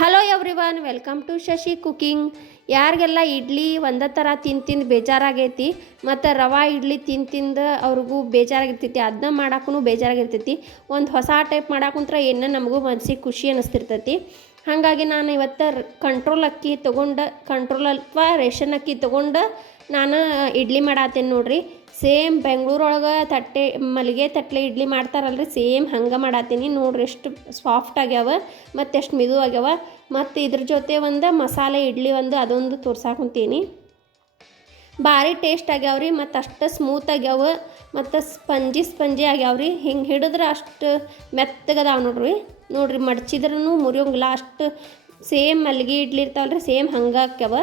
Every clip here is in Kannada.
Hello everyone welcome to Shashi cooking ಯಾರಿಗೆಲ್ಲ ಇಡ್ಲಿ ಒಂದೇ ಥರ ತಿಂದು ತಿಂದು ಬೇಜಾರಾಗೈತಿ, ಮತ್ತು ರವಾ ಇಡ್ಲಿ ತಿಂದು ತಿಂದು ಅವ್ರಿಗೂ ಬೇಜಾರಾಗಿರ್ತೈತಿ ಅದನ್ನ ಮಾಡೋಕ್ಕೂ ಬೇಜಾರಾಗಿರ್ತೈತಿ, ಒಂದು ಹೊಸ ಟೈಪ್ ಮಾಡಾಕುಂತ್ರ ಏನು ನಮಗೂ ಮನಸ್ಸಿಗೆ ಖುಷಿ ಅನ್ನಿಸ್ತಿರ್ತೈತಿ ಹಾಗಾಗಿ ನಾನು ಇವತ್ತು ಕಂಟ್ರೋಲ್ ಅಕ್ಕಿ ತೊಗೊಂಡು ಕಂಟ್ರೋಲ್ ಅಥವಾ ರೇಷನ್ ಅಕ್ಕಿ ತೊಗೊಂಡು ನಾನು ಇಡ್ಲಿ ಮಾಡತ್ತೇನೆ ನೋಡ್ರಿ. ಸೇಮ್ ಬೆಂಗ್ಳೂರೊಳಗೆ ತಟ್ಟೆ, ಮಲ್ಲಿಗೆ ತಟ್ಟಲೆ ಇಡ್ಲಿ ಮಾಡ್ತಾರಲ್ರಿ, ಸೇಮ್ ಹಂಗೆ ಮಾಡತ್ತೀನಿ ನೋಡ್ರಿ ಎಷ್ಟು ಸಾಫ್ಟ್ ಆಗ್ಯಾವ, ಮತ್ತು ಎಷ್ಟು ಮಿದು ಆಗ್ಯಾವ. ಮತ್ತು ಇದ್ರ ಜೊತೆ ಒಂದು ಮಸಾಲೆ ಇಡ್ಲಿ ಒಂದು ಅದೊಂದು ತೋರ್ಸಾಕೊಂತೀನಿ ಭಾರಿ ಟೇಸ್ಟ್ ಆಗ್ಯಾವ್ರಿ, ಮತ್ತು ಅಷ್ಟು ಸ್ಮೂತ್ ಆಗ್ಯಾವ, ಮತ್ತು ಸ್ಪಂಜಿ ಸ್ಪಂಜಿ ಆಗ್ಯಾವ್ರಿ. ಹಿಂಗೆ ಹಿಡಿದ್ರೆ ಅಷ್ಟು ಮೆತ್ತಗದಾವ ನೋಡ್ರಿ. ನೋಡ್ರಿ ಮಡಚಿದ್ರೂ ಮುರಿಯೋಂಗಿಲ್ಲ, ಅಷ್ಟು ಸೇಮ್ ಮಲ್ಲಿಗೆ ಇಡ್ಲಿ ಇರ್ತಾವಲ್ರಿ ಸೇಮ್ ಹಂಗೆ ಆಕ್ಯಾವ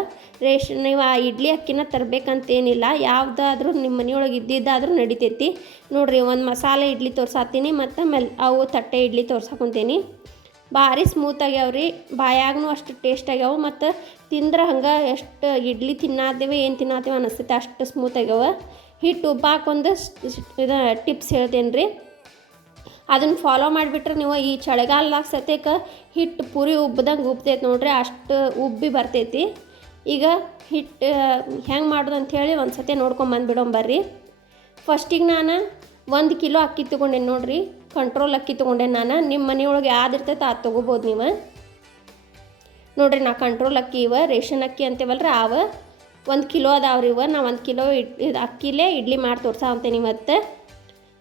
ರೇಷನ್ ನೀವು ಆ ಇಡ್ಲಿ ಅಕ್ಕಿನ ತರಬೇಕಂತೇನಿಲ್ಲ, ಯಾವುದಾದ್ರೂ ನಿಮ್ಮ ಮನೆಯೊಳಗೆ ಇದ್ದಿದ್ದಾದ್ರೂ ನಡಿತೈತಿ. ನೋಡಿರಿ ಒಂದು ಮಸಾಲೆ ಇಡ್ಲಿ ತೋರ್ಸಾತೀನಿ, ಮತ್ತು ಮೆಲ್, ಅವು ತಟ್ಟೆ ಇಡ್ಲಿ ತೋರ್ಸಾಕೊಂತೀನಿ. ಭಾರಿ ಸ್ಮೂತ್ ಆಗ್ಯಾವ್ರಿ ಬಾಯಾಗೂ ಅಷ್ಟು ಟೇಸ್ಟ್ ಆಗ್ಯಾವ, ಮತ್ತು ತಿಂದ್ರೆ ಹಂಗೆ ಎಷ್ಟು ಇಡ್ಲಿ ತಿನ್ನಾತೇವೆ, ಏನು ತಿನ್ನಾತೇವೆ ಅನಿಸ್ತೈತೆ, ಅಷ್ಟು ಸ್ಮೂತ್ ಆಗ್ಯಾವ. ಹಿಟ್ಟು ಉಬ್ಬಾಕೊಂದು ಇದು ಟಿಪ್ಸ್ ಹೇಳ್ತೇನೆ ರೀ ಅದನ್ನು ಫಾಲೋ ಮಾಡಿಬಿಟ್ರೆ ನೀವು ಈ ಚಳಿಗಾಲದಾಗ ಸತ್ಯಕ್ಕೆ ಹಿಟ್ಟು ಪೂರಿ ಉಬ್ಬದಂಗೆ ಉಬ್ತೈತೆ ನೋಡ್ರಿ, ಅಷ್ಟು ಉಬ್ಬಿ ಬರ್ತೈತಿ. ಈಗ ಹಿಟ್ಟು ಹೆಂಗೆ ಮಾಡೋದು ಅಂಥೇಳಿ ಒಂದು ಸತಿ ನೋಡ್ಕೊಂಬಂದ್ಬಿಡೋಣ ಬರ್ರಿ. ಫಸ್ಟಿಗೆ ನಾನು ಒಂದು ಕಿಲೋ ಅಕ್ಕಿ ತೊಗೊಂಡೇನೆ ನೋಡ್ರಿ ಕಂಟ್ರೋಲ್ ಅಕ್ಕಿ ತೊಗೊಂಡೆ ನಾನು ನಿಮ್ಮ ಮನೆಯೊಳಗೆ ಯಾವ್ದು ಇರ್ತೈತೆ ಅದು ತೊಗೋಬೋದು ನೀವು. ನೋಡ್ರಿ ನಾ ಕಂಟ್ರೋಲ್ ಅಕ್ಕಿ ಇವ, ರೇಷನ್ ಅಕ್ಕಿ ಅಂತೇವಲ್ರಿ ಅವ ಒಂದು ಕಿಲೋ ಅದಾವ್ರಿ ಇವ ನಾ ಒಂದು ಕಿಲೋ ಇಡ್ ಇದು ಅಕ್ಕಿಲೇ ಇಡ್ಲಿ ಮಾಡಿ ತೋರ್ಸಾವಂತೇನೆ ಇವತ್ತು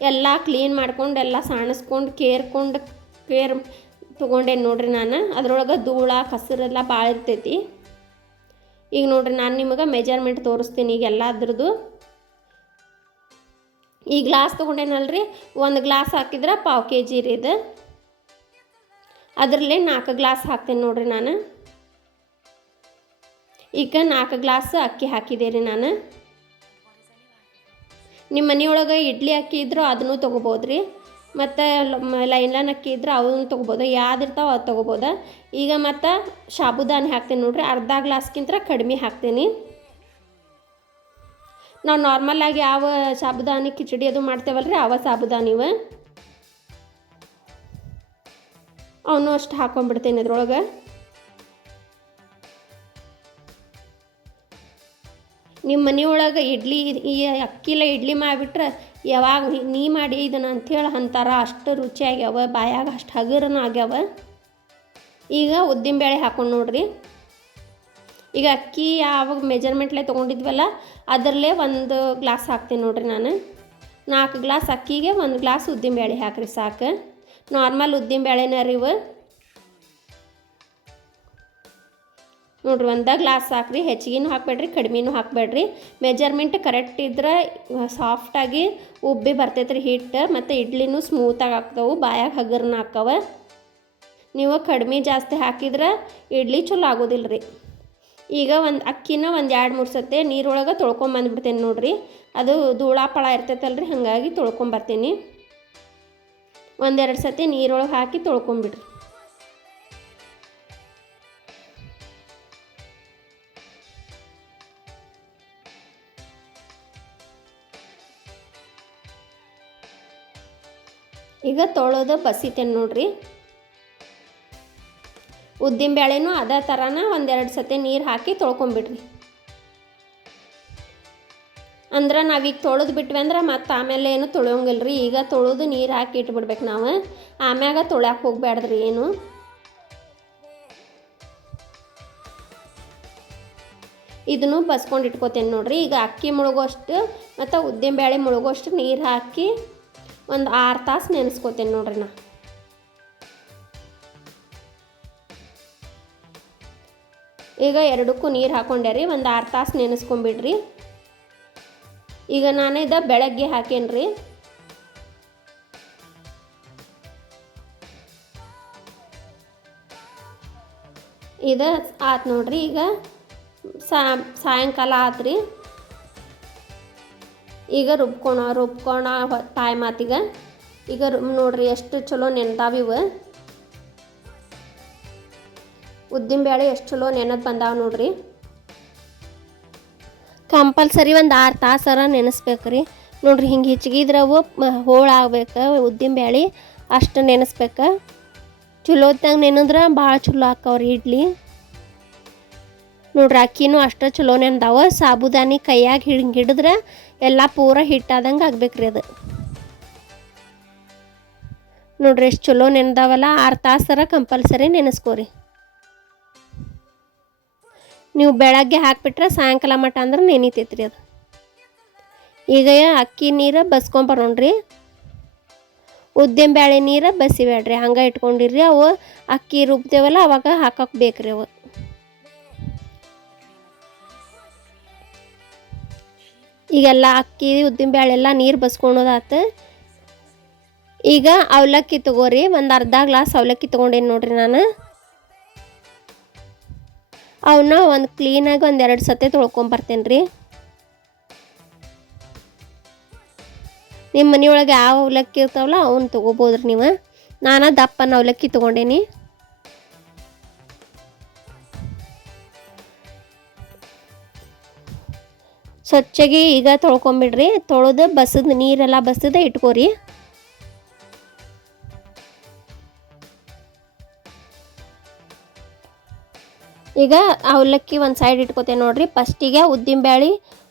ಎಲ್ಲ ಕ್ಲೀನ್ ಮಾಡ್ಕೊಂಡು, ಎಲ್ಲ ಸಾಣಿಸ್ಕೊಂಡು, ಕೇರ್ಕೊಂಡು, ಕೇರ್ ತೊಗೊಂಡೆ ನೋಡ್ರಿ ನಾನು? ಅದರೊಳಗೆ ಧೂಳ, ಕಸರೆಲ್ಲ ಭಾಳ ಇರ್ತೈತಿ. ಈಗ ನೋಡ್ರಿ ನಾನು ನಿಮಗೆ ಮೆಜರ್ಮೆಂಟ್ ತೋರಿಸ್ತೀನಿ ಈಗ ಎಲ್ಲ ಅದ್ರದ್ದು ಈ ಗ್ಲಾಸ್ ತೊಗೊಂಡೇನಲ್ರಿ? ಒಂದು ಗ್ಲಾಸ್ ಹಾಕಿದ್ರೆ ಪಾವು ಕೆ ಜಿ ರೀ ಇದು. ಅದರಲ್ಲೇ ನಾಲ್ಕು ಗ್ಲಾಸ್ ಹಾಕ್ತೇನೆ ನೋಡ್ರಿ ನಾನು. ಈಗ ನಾಲ್ಕು ಗ್ಲಾಸ್ ಅಕ್ಕಿ ಹಾಕಿದೆ ರೀ ನಾನು. ನಿಮ್ಮ ಮನೆಯೊಳಗೆ ಇಡ್ಲಿ ಅಕ್ಕಿ ಇದ್ದರೂ ಅದನ್ನು ತೊಗೋಬೋದು ರೀ. ಮತ್ತು ಲೈನ್ಲೈನ್ ಅಕ್ಕಿ ಇದ್ರೆ ಅವನ್ನ ತೊಗೋಬೋದು. ಯಾವ್ದಿರ್ತಾವೆ ಅದು ತೊಗೋಬೋದು. ಈಗ ಮತ್ತು ಸಾಬುದಾನಿ ಹಾಕ್ತೀನಿ ನೋಡ್ರಿ. ಅರ್ಧ ಗ್ಲಾಸ್ಗಿಂತ ಕಡಿಮೆ ಹಾಕ್ತೀನಿ. ನಾವು ನಾರ್ಮಲಾಗಿ ಯಾವ ಸಾಬುದಾನಿ ಕಿಚಡಿ ಅದು ಮಾಡ್ತೇವಲ್ರಿ, ಅವ ಸಾಬುದಾನಿ ಇವ. ಅವನು ಅಷ್ಟು ಹಾಕೊಂಬಿಡ್ತೀನಿ ಅದ್ರೊಳಗೆ ನಿಮ್ಮ ಮನೆಯೊಳಗೆ ಇಡ್ಲಿ, ಈ ಅಕ್ಕಿಲ ಇಡ್ಲಿ ಮಾಡಿಬಿಟ್ರೆ ಯಾವಾಗ ನೀ ಮಾಡಿ ಇದನ್ನು ಅಂಥೇಳಿ ಅಂತಾರ, ಅಷ್ಟು ರುಚಿಯಾಗ್ಯಾವ, ಬಾಯಾಗ ಅಷ್ಟು ಹಗುರನೂ ಆಗ್ಯಾವ. ಈಗ ಉದ್ದಿನ ಬೇಳೆ ಹಾಕೊಂಡು ನೋಡ್ರಿ. ಈಗ ಅಕ್ಕಿ ಯಾವಾಗ ಮೆಜರ್ಮೆಂಟ್ಲೆ ತೊಗೊಂಡಿದ್ವಲ್ಲ, ಅದರಲ್ಲೇ ಒಂದು ಗ್ಲಾಸ್ ಹಾಕ್ತೀನಿ ನೋಡ್ರಿ ನಾನು. ನಾಲ್ಕು ಗ್ಲಾಸ್ ಅಕ್ಕಿಗೆ ಒಂದು ಗ್ಲಾಸ್ ಉದ್ದಿನ ಬೇಳೆ ಹಾಕ್ರಿ ಸಾಕು. ನಾರ್ಮಲ್ ಉದ್ದಿನ ಬೇಳೆನೇ ರೀ ನೋಡ್ರಿ, ಒಂದೇ ಗ್ಲಾಸ್ ಹಾಕ್ರಿ, ಹೆಚ್ಚಿಗೆನೂ ಹಾಕಬೇಡ್ರಿ, ಕಡಿಮೆನೂ ಹಾಕಬೇಡ್ರಿ. ಮೆಜರ್ಮೆಂಟ್ ಕರೆಕ್ಟ್ ಇದ್ರೆ ಸಾಫ್ಟಾಗಿ ಉಬ್ಬಿ ಬರ್ತೈತೆ ರೀ ಹಿಟ್ಟು ಮತ್ತು ಇಡ್ಲಿನೂ ಸ್ಮೂತಾಗಿ ಹಾಕ್ತವೆ ಬಾಯಾಗ ಹಗರ್ನ ಹಾಕವ. ನೀವು ಕಡಿಮೆ ಜಾಸ್ತಿ ಹಾಕಿದ್ರೆ ಇಡ್ಲಿ ಚಲೋ ಆಗೋದಿಲ್ಲ ರೀ ಈಗ ಒಂದು ಅಕ್ಕಿನ ಒಂದು ಎರಡು, ಮೂರು ಸತಿ ನೀರೊಳಗೆ ತೊಳ್ಕೊಂಬಂದ್ಬಿಡ್ತೇನೆ ನೋಡ್ರಿ. ಅದು ಧೂಳಾಪಳ ಇರ್ತೈತಲ್ರಿ, ಹಾಗಾಗಿ ತೊಳ್ಕೊಂಬರ್ತೀನಿ ಒಂದೆರಡು ಸತಿ ನೀರೊಳಗೆ ಹಾಕಿ ತೊಳ್ಕೊಂಬಿಡ್ರಿ ಈಗ ತೊಳೆದು ಬಸಿತೇನೆ ನೋಡ್ರಿ. ಉದ್ದಿನಬೇಳೆನೂ ಅದೇ ಥರನ ಒಂದೆರಡು ಸತಿ ನೀರು ಹಾಕಿ ತೊಳ್ಕೊಂಬಿಡ್ರಿ. ಅಂದ್ರೆ ನಾವೀಗ ತೊಳೆದು ಬಿಟ್ವಿ ಅಂದ್ರೆ ಮತ್ತೆ ಆಮೇಲೆ ಏನು ತೊಳೆಯೋಂಗಿಲ್ಲ ರೀ ಈಗ ತೊಳೆದು ನೀರು ಹಾಕಿ ಇಟ್ಬಿಡ್ಬೇಕು ನಾವು. ಆಮ್ಯಾಗ ತೊಳ್ಯಾಕೆ ಹೋಗ್ಬ್ಯಾಡ್ದ್ರಿ ಏನು. ಇದನ್ನು ಬಸ್ಕೊಂಡು ಇಟ್ಕೋತೇನೆ ನೋಡ್ರಿ. ಈಗ ಅಕ್ಕಿ ಮುಳುಗೋಷ್ಟು ಮತ್ತು ಉದ್ದಿನ ಬೇಳೆ ಮುಳುಗೋಷ್ಟು ನೀರು ಹಾಕಿ ಒಂದು ಆರು ತಾಸು ನೆನೆಸ್ಕೋತೇನೆ ನೋಡ್ರಿ ನಾ. ಈಗ ಎರಡಕ್ಕೂ ನೀರು ಹಾಕೊಂಡೆ ರೀ ಒಂದು ಆರು ತಾಸು ನೆನೆಸ್ಕೊಂಬಿಡ್ರಿ. ಈಗ ನಾನು ಇದ ಬೆಳಗ್ಗೆ ಹಾಕೇನ್ರಿ. ರೀ ಇದು ಆತು ನೋಡ್ರಿ ಈಗ ಸಾಯಂಕಾಲ ಆತ್ರಿ. ಈಗ ರುಬ್ಕೋಣ, ರುಬ್ಕೊಣ ತಾಯಿ ಮಾತಿಗ. ಈಗ ನೋಡ್ರಿ ಎಷ್ಟು ಚಲೋ ನೆನೆದಾವಿವು ಉದ್ದಿನ ಬೇಳೆ ಎಷ್ಟು ಚಲೋ ನೆನೆದು ಬಂದಾವ ನೋಡ್ರಿ. ಕಂಪಲ್ಸರಿ ಒಂದು ಆರು ತಾಸರ ನೆನೆಸ್ಬೇಕು ರೀ ನೋಡ್ರಿ ಹಿಂಗೆ ಹೆಚ್ಚಿಗಿದ್ರವು ಅವು ಉದ್ದಿನ ಉದ್ದಿನಬೇಳೆ ಅಷ್ಟು ನೆನೆಸ್ಬೇಕು. ಚಲೋ ನೆನೆದ್ರೆ ಭಾಳ ಚಲೋ ಆಕ್ಕವ್ರಿ ಇಡ್ಲಿ. ನೋಡ್ರಿ, ಅಕ್ಕಿನೂ ಅಷ್ಟು ಚಲೋ ಅಂದಾವ. ಸಾಬುದಾನಿ ಕೈಯಾಗ ಹಿಂಗೆ ಹಿಡಿದ್ರೆ ಎಲ್ಲ ಪೂರ ಹಿಟ್ಟಾದಂಗೆ ಆಗ್ಬೇಕ್ರಿ ಅದು. ನೋಡ್ರಿ, ಎಷ್ಟು ಚಲೋ ನೆನ್ದಾವಲ್ಲ ಆರು ತಾಸರ ಕಂಪಲ್ಸರಿ ನೆನೆಸ್ಕೋರಿ. ನೀವು ಬೆಳಗ್ಗೆ ಹಾಕ್ಬಿಟ್ರೆ ಸಾಯಂಕಾಲ ಮಟ್ಟ ಅಂದ್ರೆ ನೆನಿತೈತ್ರಿ ಅದು. ಈಗ ಅಕ್ಕಿ ನೀರು ಬಸ್ಕೊಂಬರೋಣ್ರಿ ಉದ್ದಿನ ಬೇಳೆ ನೀರು ಬಸಿಬೇಡ್ರಿ. ಹಂಗೆ ಇಟ್ಕೊಂಡಿರ್ರಿ ಅವು. ಅಕ್ಕಿ ರುಬ್ತೇವಲ್ಲ, ಅವಾಗ ಹಾಕಕ್ಕೆ ಬೇಕ್ರಿ ಅವು. ಈಗೆಲ್ಲ ಅಕ್ಕಿ, ಉದ್ದಿನ ಎಲ್ಲ ನೀರು ಬಸ್ಕೊಳೋದಾತು ಈಗ ಅವಲಕ್ಕಿ ತಗೋರಿ, ಒಂದು ಅರ್ಧ ಗ್ಲಾಸ್ ಅವಲಕ್ಕಿ ತೊಗೊಂಡೇನಿ ನೋಡ್ರಿ ನಾನು. ಅವನ್ನ ಒಂದು ಕ್ಲೀನಾಗಿ ಒಂದು ಎರಡು ಸತಿ ತೊಳ್ಕೊಂಬರ್ತೇನೆ ರೀ ನಿಮ್ಮ ಮನೆಯೊಳಗೆ ಯಾವ ಅವಲಕ್ಕಿ ಇರ್ತಾವಲ್ಲ ಅವನ್ನ ತೊಗೋಬೋದ್ರಿ ನೀವು. ನಾನು ದಪ್ಪನ ಅವಲಕ್ಕಿ ತೊಗೊಂಡೇನಿ. ಸ್ವಚ್ಛಗೆ ಈಗ ತೊಳ್ಕೊಂಬಿಡ್ರಿ. ತೊಳೆದು ಬಸದ ನೀರೆಲ್ಲ ಬಸದ ಇಟ್ಕೋರಿ. ಈಗ ಅವಲಕ್ಕಿ ಒಂದು ಸೈಡ್ ಇಟ್ಕೋತೇನೆ ನೋಡ್ರಿ. ಫಸ್ಟಿಗೆ ಉದ್ದಿನ ಬ್ಯಾಳಿ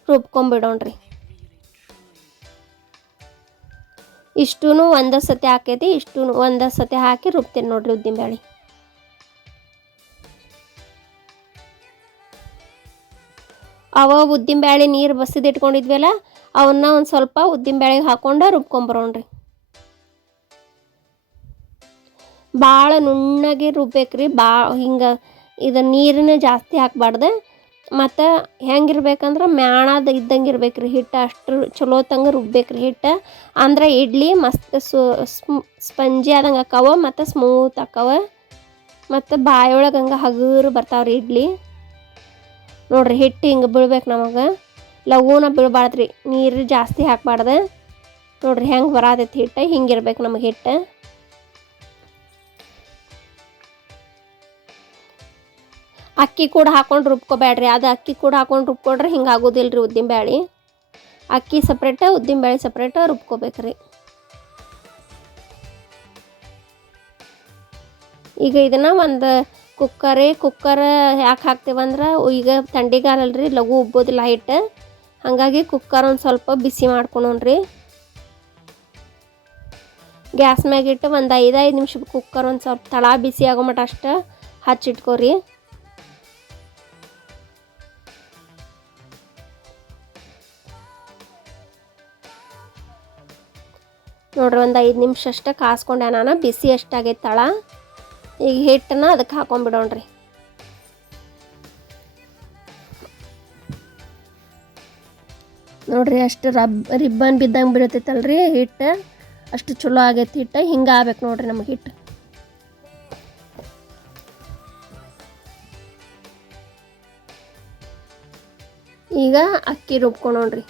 ರುಬ್ಕೊಂಬಿಡೋಣ್ರಿ. ಇಷ್ಟೂ ಒಂದ ಸತಿ ಹಾಕೈತಿ ಇಷ್ಟು ಒಂದ ಸತಿ ಹಾಕಿ ರುಬ್ತೇನೆ ನೋಡ್ರಿ ಉದ್ದಿನ ಬ್ಯಾಳಿ. ಅವ ಉದ್ದಿನ ಬ್ಯಾಳೆ ನೀರು ಬಸಿದು ಇಟ್ಕೊಂಡಿದ್ವಲ್ಲ, ಅವನ್ನ ಒಂದು ಸ್ವಲ್ಪ ಉದ್ದಿನ ಬ್ಯಾಳಿಗೆ ಹಾಕೊಂಡು ರುಬ್ಕೊಂಬರೋಣ್ರಿ. ಭಾಳ ನುಣ್ಣಗೆ ರುಬ್ಬೇಕ್ರಿ, ಬಾ ಹಿಂಗೆ ಇದು ನೀರನ್ನ ಜಾಸ್ತಿ ಹಾಕ್ಬಾರ್ದು. ಮತ್ತು ಹೆಂಗಿರ್ಬೇಕಂದ್ರೆ ಮ್ಯಾಣದ ಇದ್ದಂಗೆ ಇರ್ಬೇಕ್ರಿ ಹಿಟ್ಟು, ಅಷ್ಟು ಚಲೋ ತಂಗ ರುಬ್ಬೇಕ್ರಿ ಹಿಟ್ಟು. ಅಂದ್ರೆ ಇಡ್ಲಿ ಮಸ್ತ್ ಸು ಸ್ಪಂಜಿ ಆದಂಗೆ ಆಕಾವ ಮತ್ತು ಸ್ಮೂತ್ ಆಕಾವ ಮತ್ತು ಬಾಯೊಳಗೆ ಹಂಗೆ ಹಗುರು ಬರ್ತಾವ್ರಿ ಇಡ್ಲಿ. ನೋಡ್ರಿ ಹಿಟ್ಟು ಹಿಂಗೆ ಬೀಳ್ಬೇಕು ನಮಗೆ. ಲಘೂನ ಬೀಳ್ಬಾರ್ದ್ರಿ, ನೀರು ಜಾಸ್ತಿ ಹಾಕ್ಬಾರ್ದು. ನೋಡ್ರಿ ಹೆಂಗೆ ಬರಾತೈತಿ ಹಿಟ್ಟು, ಹಿಂಗಿರ್ಬೇಕು ನಮಗೆ ಹಿಟ್ಟು. ಅಕ್ಕಿ ಕೂಡ ಹಾಕೊಂಡು ರುಬ್ಕೋಬೇಡ್ರಿ, ಅದು ಅಕ್ಕಿ ಕೂಡ ಹಾಕೊಂಡು ರುಬ್ಕೊಂಡ್ರೆ ಹಿಂಗೆ ಆಗೋದಿಲ್ಲ ರೀ ಉದ್ದಿನ ಬೇಳೆ ಅಕ್ಕಿ ಸಪ್ರೇಟ ಉದ್ದಿನ ಬೇಳೆ ಸಪ್ರೇಟ ರುಬ್ಕೋಬೇಕ್ರಿ. ಈಗ ಇದನ್ನು ಒಂದು ಕುಕ್ಕರೇ, ಕುಕ್ಕರ್ ಯಾಕೆ ಹಾಕ್ತೇವಂದ್ರೆ ಈಗ ಥಂಡಿಗಾಲ ಅಲ್ರಿ ಲಘು ಉಬ್ಬೋದಿಲ್ಲ ಹಿಟ್ಟು ಹಾಗಾಗಿ ಕುಕ್ಕರ್ ಒಂದು ಸ್ವಲ್ಪ ಬಿಸಿ ಮಾಡ್ಕೊಳೋಣ್ರಿ ಗ್ಯಾಸ್ ಮ್ಯಾಗಿಟ್ಟು ಒಂದು ಐದೈದು ನಿಮಿಷ ಕುಕ್ಕರ್ ಒಂದು ಸ್ವಲ್ಪ ತಳ ಬಿಸಿ ಆಗೋ ಮಟ್ಟ ಅಷ್ಟು ಹಚ್ಚಿಟ್ಕೋರಿ ನೋಡ್ರಿ ಒಂದು ಐದು ನಿಮಿಷ ಅಷ್ಟೇ ಕಾಸ್ಕೊಂಡೆ ನಾನು, ಬಿಸಿ ಎಷ್ಟಾಗೈತೆ ತಳ. ಈಗ ಹಿಟ್ಟನ್ನ ಅದಕ್ಕೆ ಹಾಕೊಂಡ್ಬಿಡೋಣ್ರಿ ನೋಡ್ರಿ ಅಷ್ಟು ರಬ್ ರಿಬ್ಬನ್ ಬಿದ್ದಂಗೆ ಬೀಳತೈತಲ್ರಿ ಹಿಟ್ಟು. ಅಷ್ಟು ಚಲೋ ಆಗೈತಿ ಹಿಟ್ಟು. ಹಿಂಗೆ ಆಗ್ಬೇಕು ನೋಡ್ರಿ ನಮಗೆ ಹಿಟ್ಟು. ಈಗ ಅಕ್ಕಿ ರುಬ್ಕೊಳೋಣ್ರಿ.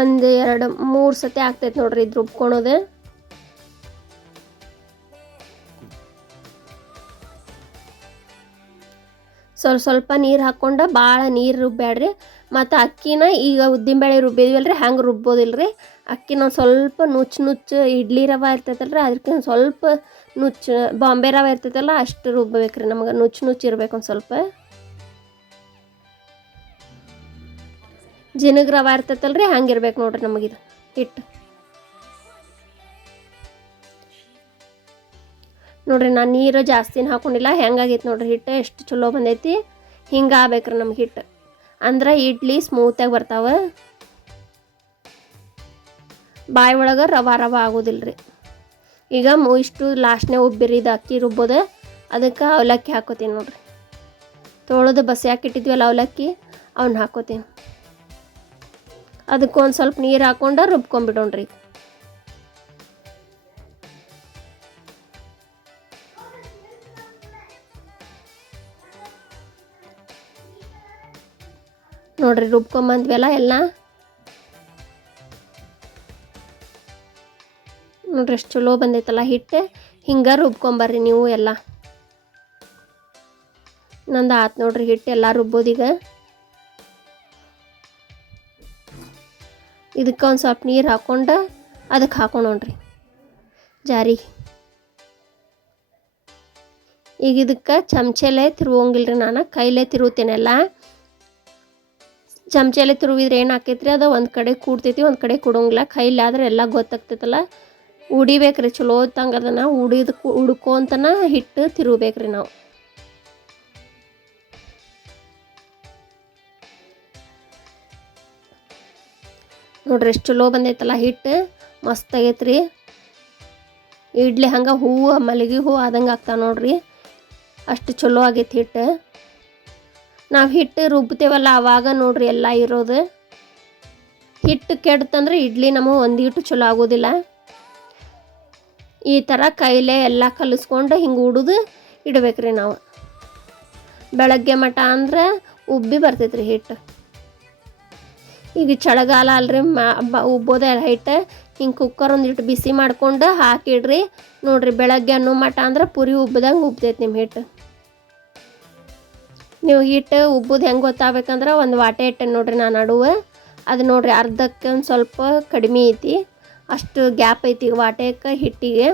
ಒಂದು ಎರಡು ಮೂರು ಸತಿ ಆಗ್ತೈತೆ ನೋಡ್ರಿ ಇದು ರುಬ್ಕೊಳೋದು. ಸ್ವಲ್ಪ ಸ್ವಲ್ಪ ನೀರು ಹಾಕ್ಕೊಂಡು ಭಾಳ ನೀರು ರುಬ್ಬ್ಯಾಡ್ರಿ. ಮತ್ತು ಅಕ್ಕಿನ ಈಗ ಉದ್ದಿನಬೇಳೆ ರುಬ್ಬಿದ್ವಲ್ರಿ ಹಂಗೆ ರುಬ್ಬೋದಿಲ್ಲ ರೀ ಅಕ್ಕಿನ ಸ್ವಲ್ಪ ನುಚ್ಚು ನುಚ್ಚು ಇಡ್ಲಿ ರವೆ ರೀ ಅದಕ್ಕೆ ಸ್ವಲ್ಪ ನುಚ್ಚು ಬಾಂಬೆ ರವೆ ಇರ್ತೈತಲ್ಲ, ಅಷ್ಟು ರುಬ್ಬೇಕ್ರಿ ನಮಗೆ, ನುಚ್ಚು ನುಚ್ಚು ಇರಬೇಕು ಒಂದು ಸ್ವಲ್ಪ. ಜಿನಗ್ ರವೆ ಇರ್ತೈತಲ್ರಿ ಹ್ಯಾಂಗಿರ್ಬೇಕು ನೋಡ್ರಿ ನಮಗಿದು ಹಿಟ್ಟು ನೋಡ್ರಿ, ನಾನು ನೀರು ಜಾಸ್ತಿ ಹಾಕೊಂಡಿಲ್ಲ, ಹೆಂಗಾಗೈತೆ ನೋಡ್ರಿ, ಹಿಟ್ಟು ಎಷ್ಟು ಚಲೋ ಬಂದೈತಿ. ಹಿಂಗೆ ಆಗ್ಬೇಕ್ರಿ ನಮ್ಗೆ ಹಿಟ್ಟು. ಅಂದ್ರೆ ಇಡ್ಲಿ ಸ್ಮೂತಾಗಿ ಬರ್ತಾವ. ಬಾಯಿ ಒಳಗೆ ರವ ರವ ಆಗೋದಿಲ್ಲ ರೀ ಈಗ ಇಷ್ಟು ಲಾಸ್ಟ್ನೇ ಉಬ್ಬಿರಿ, ಇದು ಅಕ್ಕಿ ರುಬ್ಬೋದು. ಅದಕ್ಕೆ ಅವಲಕ್ಕಿ ಹಾಕೋತೀನಿ ನೋಡ್ರಿ. ತೊಳೆದು ಬಸಿ ಹಾಕಿಟ್ಟಿದ್ವಲ್ಲ ಅವಲಕ್ಕಿ ಅವನ್ನ ಹಾಕೋತೀನಿ. ಅದಕ್ಕೊಂದು ಸ್ವಲ್ಪ ನೀರು ಹಾಕೊಂಡು ರುಬ್ಕೊಂಬಿಡೋಣ್ರಿ ನೋಡ್ರಿ ರುಬ್ಕೊಂಬಂದ್ವಲ್ಲ ಎಲ್ಲ? ನೋಡ್ರಿ ಎಷ್ಟು ಚಲೋ ಬಂದೈತಲ್ಲ ಹಿಟ್ಟು. ಹಿಂಗೆ ರುಬ್ಕೊಂಬರ್ರಿ ನೀವು ಎಲ್ಲ. ನಂದು ಆತು ನೋಡ್ರಿ ಹಿಟ್ಟು ಎಲ್ಲ ರುಬ್ಬೋದೀಗ ಇದಕ್ಕೆ ಒಂದು ಸ್ವಲ್ಪ ನೀರು ಹಾಕ್ಕೊಂಡು ಅದಕ್ಕೆ ಹಾಕೊಂಡೋಣ್ರಿ ಜಾರಿ. ಈಗ ಇದಕ್ಕೆ ಚಮಚೆಲೆ ರೀ ನಾನು. ಕೈಲೇ ತಿರುವುತ್ತೇನೆಲ್ಲ ಚಮಚೆಲೆ ತಿರುವಿದ್ರೆ ಏನು ಅದು ಒಂದು ಕಡೆ ಕೂಡ್ತೈತಿ, ಒಂದು ಕಡೆ ಕೊಡೋಂಗಿಲ್ಲ. ಕೈಲಾದ್ರೆ ಎಲ್ಲ ಗೊತ್ತಾಗ್ತೈತಲ್ಲ. ಉಡಿಬೇಕ್ರಿ, ಚಲೋ ತಂಗೆ ಅದನ್ನು ಉಡಿದ ಉಡ್ಕೊಂತನ ಹಿಟ್ಟು ತಿರುಬೇಕ್ರಿ ನಾವು. ನೋಡ್ರಿ ಎಷ್ಟು ಚಲೋ ಬಂದೈತಲ್ಲ ಹಿಟ್ಟು. ಮಸ್ತ್ ಆಗೈತ್ರಿ. ಇಡ್ಲಿ ಹಂಗೆ ಹೂವು ಮಲ್ಲಿಗೆ ಹೂವು ಆದಂಗೆ ಆಗ್ತಾವೆ ನೋಡ್ರಿ. ಅಷ್ಟು ಚಲೋ ಆಗೈತಿ ಹಿಟ್ಟು. ನಾವು ಹಿಟ್ಟು ರುಬ್ತೇವಲ್ಲ ಆವಾಗ ನೋಡ್ರಿ ಎಲ್ಲ ಇರೋದು. ಹಿಟ್ಟು ಕೆಡ್ತಂದ್ರೆ ಇಡ್ಲಿ ನಮಗೆ ಒಂದಿಟ್ಟು ಚಲೋ ಆಗೋದಿಲ್ಲ. ಈ ಥರ ಕೈಲೇ ಎಲ್ಲ ಕಲಿಸ್ಕೊಂಡು ಹಿಂಗೆ ಉಡಿದು ರೀ ನಾವು. ಬೆಳಗ್ಗೆ ಮಟ ಅಂದ್ರೆ ಉಬ್ಬಿ ಬರ್ತೈತ್ರಿ ಹಿಟ್ಟು ಈಗ ಚಳಿಗಾಲ ಅಲ್ರಿ ಮಾ ಉಬ್ಬೋದೆ ಹಿಟ್ಟು ಹಿಂಗೆ ಕುಕ್ಕರ್ ಒಂದಿಟ್ಟು ಬಿಸಿ ಮಾಡ್ಕೊಂಡು ಹಾಕಿಡ್ರಿ. ನೋಡ್ರಿ ಬೆಳಗ್ಗೆ ಅನ್ನೋ ಮಟ ಅಂದ್ರೆ ಪುರಿ ಉಬ್ಬದಂಗೆ ಉಬ್ತೈತೆ ನಿಮ್ಮ ಹಿಟ್ಟು ನೀವು ಹಿಟ್ಟು, ಉಬ್ಬುದು ಹೆಂಗೆ ಗೊತ್ತಾಗಬೇಕಂದ್ರೆ ಒಂದು ವಾಟೆ ಇಟ್ಟೆ ನೋಡ್ರಿ ನಾನು ನಡುವೆ. ಅದು ನೋಡ್ರಿ ಅರ್ಧಕ್ಕೆ ಒಂದು ಸ್ವಲ್ಪ ಕಡಿಮೆ ಐತಿ. ಅಷ್ಟು ಗ್ಯಾಪ್ ಐತಿ ಈಗ ವಾಟೆಕ್ಕೆ ಹಿಟ್ಟಿಗೆ.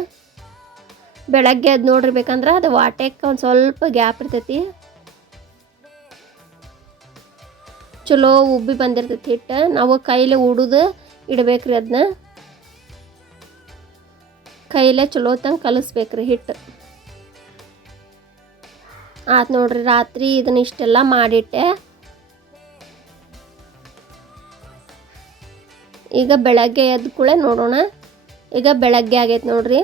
ಬೆಳಗ್ಗೆ ಅದು ನೋಡಿರ್ಬೇಕಂದ್ರೆ ಅದು ವಾಟೆಕ್ಕೆ ಒಂದು ಸ್ವಲ್ಪ ಗ್ಯಾಪ್ ಇರ್ತೈತಿ. ಚಲೋ ಉಬ್ಬಿ ಬಂದಿರ್ತೈತಿ ಹಿಟ್ಟು. ನಾವು ಕೈಲಿ ಉಡುದು ಇಡಬೇಕ್ರಿ ಅದನ್ನ ಕೈಲೇ ಚಲೋ ತಂಗೆ ಕಲಿಸ್ಬೇಕ್ರಿ ಹಿಟ್ಟು. ಆತು ನೋಡ್ರಿ ರಾತ್ರಿ ಇದನ್ನ ಇಷ್ಟೆಲ್ಲ ಮಾಡಿಟ್ಟೆ. ಈಗ ಬೆಳಗ್ಗೆ ಎದ್ದ ಕೂಡ ನೋಡೋಣ. ಈಗ ಬೆಳಗ್ಗೆ ಆಗೈತೆ ನೋಡ್ರಿ.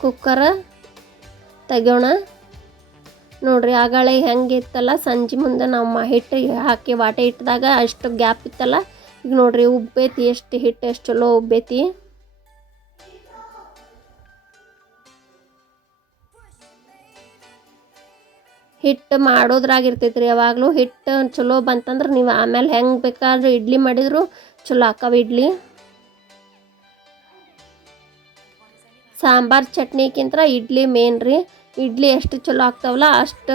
ಕುಕ್ಕರ ತೆಗೋಣ ನೋಡ್ರಿ ಆಗಳ ಹೆಂಗಿತ್ತಲ್ಲ, ಸಂಜೆ ಮುಂದೆ ನಾವು ಹಿಟ್ಟು ಹಾಕಿ ವಾಟೆ ಇಟ್ಟಿದಾಗ ಅಷ್ಟು ಗ್ಯಾಪ್ ಇತ್ತಲ್ಲ. ಈಗ ನೋಡ್ರಿ ಉಬ್ಬೈತಿ, ಎಷ್ಟು ಹಿಟ್ಟು ಎಷ್ಟು ಚಲೋ ಉಬ್ಬೈತಿ. ಹಿಟ್ಟು ಮಾಡೋದ್ರಾಗ ಇರ್ತೈತೆ ರೀ ಯಾವಾಗಲೂ ಹಿಟ್ಟು ಚಲೋ ಬಂತಂದ್ರೆ ನೀವು ಆಮೇಲೆ ಹೆಂಗೆ ಬೇಕಾದ್ರೂ ಇಡ್ಲಿ ಮಾಡಿದ್ರು ಚಲೋ ಹಾಕವ ಇಡ್ಲಿ. ಸಾಂಬಾರು ಚಟ್ನಿಗಿಂತ ಇಡ್ಲಿ ಮೇನ್ ರೀ. ಇಡ್ಲಿ ಎಷ್ಟು ಚಲೋ ಆಗ್ತಾವಲ್ಲ ಅಷ್ಟು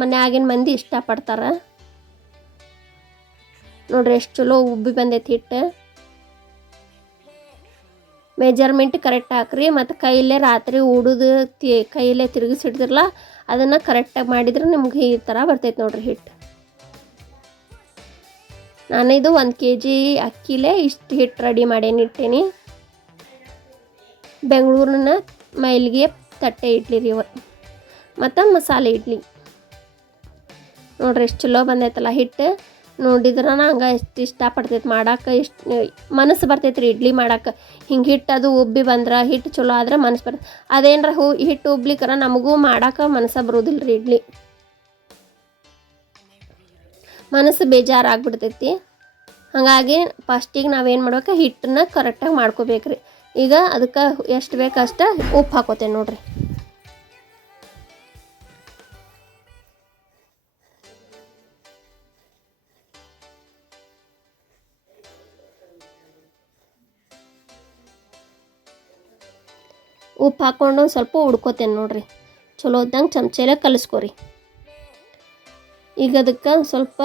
ಮನ್ಯಾಗಿನ ಮಂದಿ ಇಷ್ಟಪಡ್ತಾರೆ. ನೋಡ್ರಿ ಎಷ್ಟು ಚಲೋ ಉಬ್ಬಿ ಬಂದೈತಿ ಹಿಟ್ಟು. ಮೆಜರ್ಮೆಂಟ್ ಕರೆಕ್ಟ್ ಹಾಕ್ರಿ, ಮತ್ತು ಕೈಲೇ ರಾತ್ರಿ ಉಡುದು ತಿ, ಕೈಲೇ ತಿರುಗಿಸಿಡ್ತಿರಲ್ಲ ಅದನ್ನು ಕರೆಕ್ಟಾಗಿ ಮಾಡಿದ್ರೆ ನಿಮ್ಗೆ ಈ ಥರ ಬರ್ತೈತೆ ನೋಡ್ರಿ ಹಿಟ್ಟು. ನಾನಿದು ಒಂದು ಕೆ ಜಿ ಅಕ್ಕಿಲೇ ಇಷ್ಟು ಹಿಟ್ಟು ರೆಡಿ ಮಾಡೇನಿ ಇಟ್ಟೇನಿ. ಬೆಂಗಳೂರಿನ ಮೈಲಿಗೆ ತಟ್ಟೆ ಇಡ್ಲಿ ರೀ ಇವತ್ತು ಮತ್ತು ಮಸಾಲೆ ಇಡ್ಲಿ. ನೋಡ್ರಿ ಎಷ್ಟು ಚಲೋ ಬಂದೈತಲ್ಲ ಹಿಟ್ಟು. ನೋಡಿದ್ರೆ ನಂಗೆ ಎಷ್ಟು ಇಷ್ಟಪಡ್ತೈತೆ ಮಾಡಕ್ಕೆ ಇಷ್ಟು ಮನಸ್ಸು ಬರ್ತೈತೆ ರೀ ಇಡ್ಲಿ ಮಾಡಕ್ಕೆ ಹಿಂಗೆ ಹಿಟ್ಟು ಅದು ಉಬ್ಬಿ ಬಂದ್ರೆ ಹಿಟ್ಟು ಚಲೋ ಆದ್ರೆ ಮನಸ್ಸು ಬರ್ತೈತೆ. ಅದೇನರ ಹೂ ಹಿಟ್ಟು ಉಬ್ಲಿಕ್ಕರ ನಮಗೂ ಮಾಡಕ್ಕೆ ಮನಸ್ಸು ಬರೋದಿಲ್ಲ ರೀ ಇಡ್ಲಿ. ಮನಸ್ಸು ಬೇಜಾರಾಗ್ಬಿಡ್ತೈತಿ. ಹಾಗಾಗಿ ಫಸ್ಟಿಗೆ ನಾವೇನು ಮಾಡ್ಬೇಕು, ಹಿಟ್ಟನ್ನ ಕರೆಕ್ಟಾಗಿ ಮಾಡ್ಕೋಬೇಕ್ರಿ. ಈಗ ಅದಕ್ಕೆ ಎಷ್ಟು ಬೇಕು ಅಷ್ಟು ಉಪ್ಪು ಹಾಕೋತೇನೆ ನೋಡ್ರಿ. ಉಪ್ಪು ಹಾಕ್ಕೊಂಡು ಸ್ವಲ್ಪ ಹುಡ್ಕೋತೇನೆ ನೋಡ್ರಿ. ಚಲೋ ಇದ್ದಂಗೆ ಚಮಚೆಲೆ ಕಲಿಸ್ಕೊರಿ. ಈಗ ಅದಕ್ಕೆ ಸ್ವಲ್ಪ